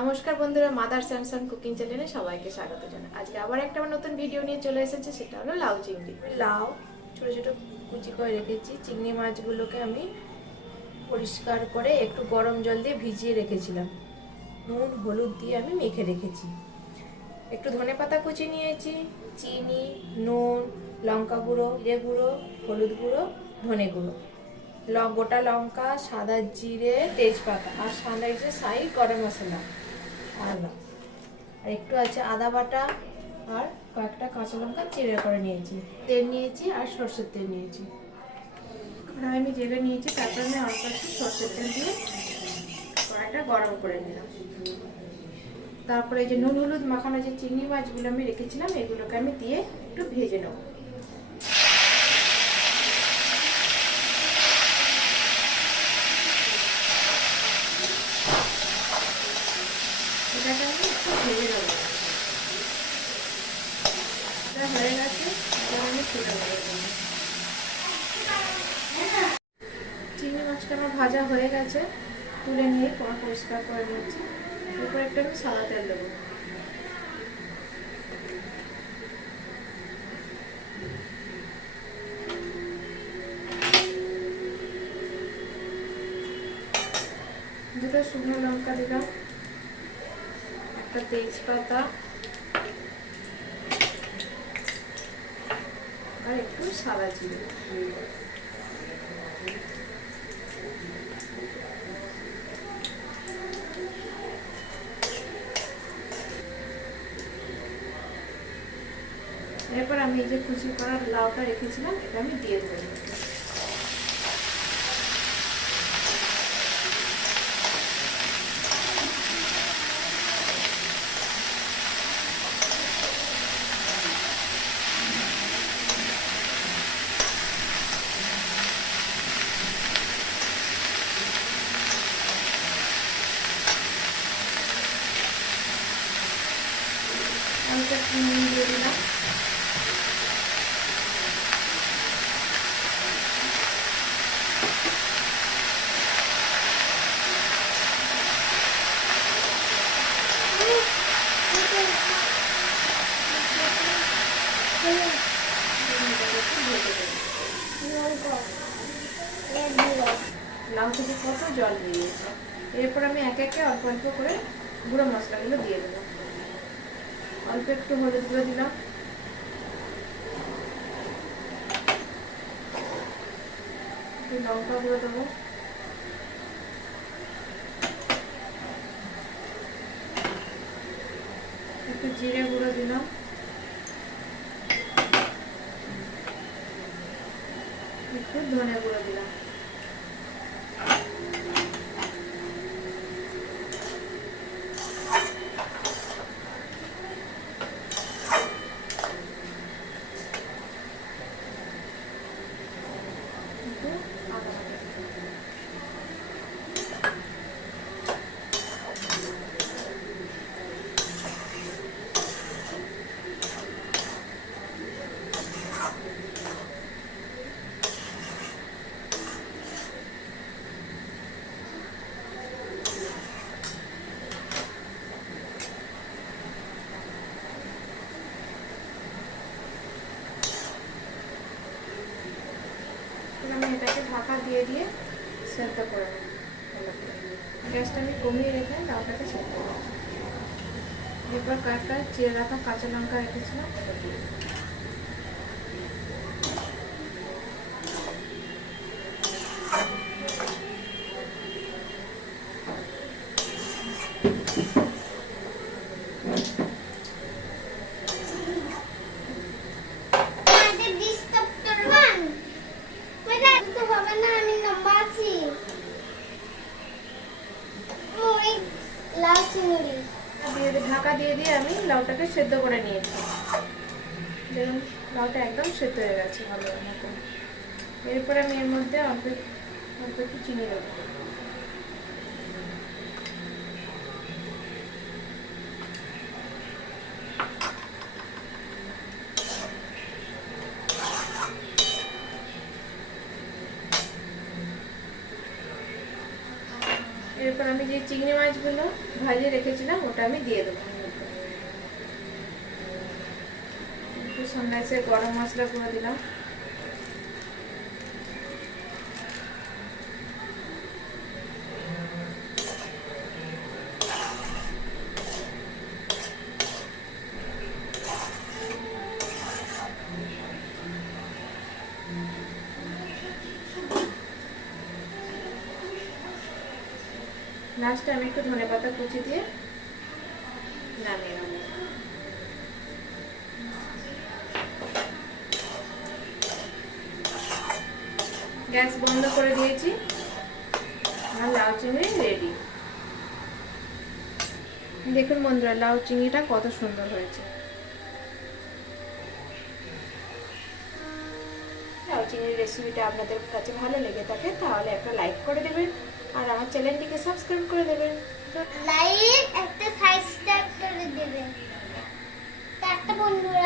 নমস্কার বন্ধুরা, mother Samsung cooking চ্যানেলে সবাইকে স্বাগত জানাই। আজকে আবার একটা নতুন ভিডিও নিয়ে চলে এসেছে, সেটা হলো লাউ চিংড়ি। লাউ ছোট ছোট কুচি করে রেখেছি। চিংড়ি মাছগুলোকে আমি পরিষ্কার করে একটু গরম জল দিয়ে ভিজিয়ে রেখেছিলাম, নুন হলুদ দিয়ে আমি মেখে রেখেছি। একটু ধনেপাতা কুচি নিয়েছি, চিনি, নুন, লঙ্কা গুঁড়ো, জিরে গুঁড়ো, হলুদ গুঁড়ো, ধনে গুঁড়ো, গোটা লঙ্কা, সাদা জিরে, তেজপাতা আর সাদা সাই গরম মশলা আর একটু আছে আদা বাটা আর কয়েকটা কাঁচা লঙ্কা চিড়ে করে নিয়েছি। তেল নিয়েছি আর সর্ষের তেল নিয়েছি। আমি জেলে নিয়েছি, তারপর আমি অল্প একটু সর্ষের তেল দিয়ে কড়াইটা গরম করে নিলাম। তারপরে এই যে নুন হলুদ মাখানো যে চিংড়ি মাছগুলো আমি রেখেছিলাম, এগুলোকে আমি দিয়ে একটু ভেজে নেব। এটাকে আমি একটু ভেজে নেব। এটা হয়ে গেছে, এটা আমি তুলে নেব। চিংড়ি মাছটা আমার ভাজা হয়ে গেছে, তুলে নিয়ে পরিষ্কার করে নিচ্ছি। এরপর একটা আমি সাদা তেল দেবো। দুটো শুকনো লঙ্কা দিলাম, একটা তেজপাতা আর একটু সাদা জিরে। এরপর আমি এই যে কুচি করা লাউটা রেখেছিলাম, এটা আমি দিয়ে দেবো। হালকা চিনি দিয়ে দিলাম। লাউ থেকে কত জল বেরিয়েছে। এরপর আমি একে একে অল্প অল্প করে গুঁড়ো মশলাগুলো দিয়ে দেবো। অল্প একটু হলুদ গুঁড়ো দিলাম, একটু লঙ্কা গুঁড়ো দেবো, একটু জিরে গুঁড়ো দিলাম, একটু ধনে গুঁড়ো দিলাম। আমি এটাকে ঢাকা দিয়ে দিয়ে সেদ্ধ করে নেব। গ্যাসটা আমি কমিয়ে রেখে লাউটাকে সেদ্ধ করব। এরপর কয়েকটা চিড়ে রাখা কাঁচা লঙ্কা রেখেছিলাম, ঢাকা দিয়ে দিয়ে আমি লাউটাকে সেদ্ধ করে নিয়েছি। দেখুন লাউটা একদম সেদ্ধ হয়ে গেছে ভালো মতো। এরপরে আমি এর মধ্যে অল্প অল্প একটু চিনি দেবো। এরপর আমি যে চিংড়ি মাছগুলো ভাজিয়ে রেখেছিলাম ওটা আমি দিয়ে দেবো। একটু সন্ন্যাসের গরম মশলা করে দিলাম। লাস্টে আমি একটু ধনেপাতা কুচি দিয়ে নামিয়ে নেব। গ্যাস বন্ধ করে দিয়েছি। আমার লাউ চিংড়ি রেডি। দেখুন বন্ধুরা, লাউ চিংড়িটা কত সুন্দর হয়েছে। লাউ চিংড়ির রেসিপিটা আপনাদের কাছে ভালো লেগে থাকে তাহলে একটা লাইক করে দেবেন আর আমার চ্যানেলটিকে সাবস্ক্রাইব করে দেবেন। লাইক একটা সাবস্ক্রাইব করে দেবেন। টাটা বন্ধুরা।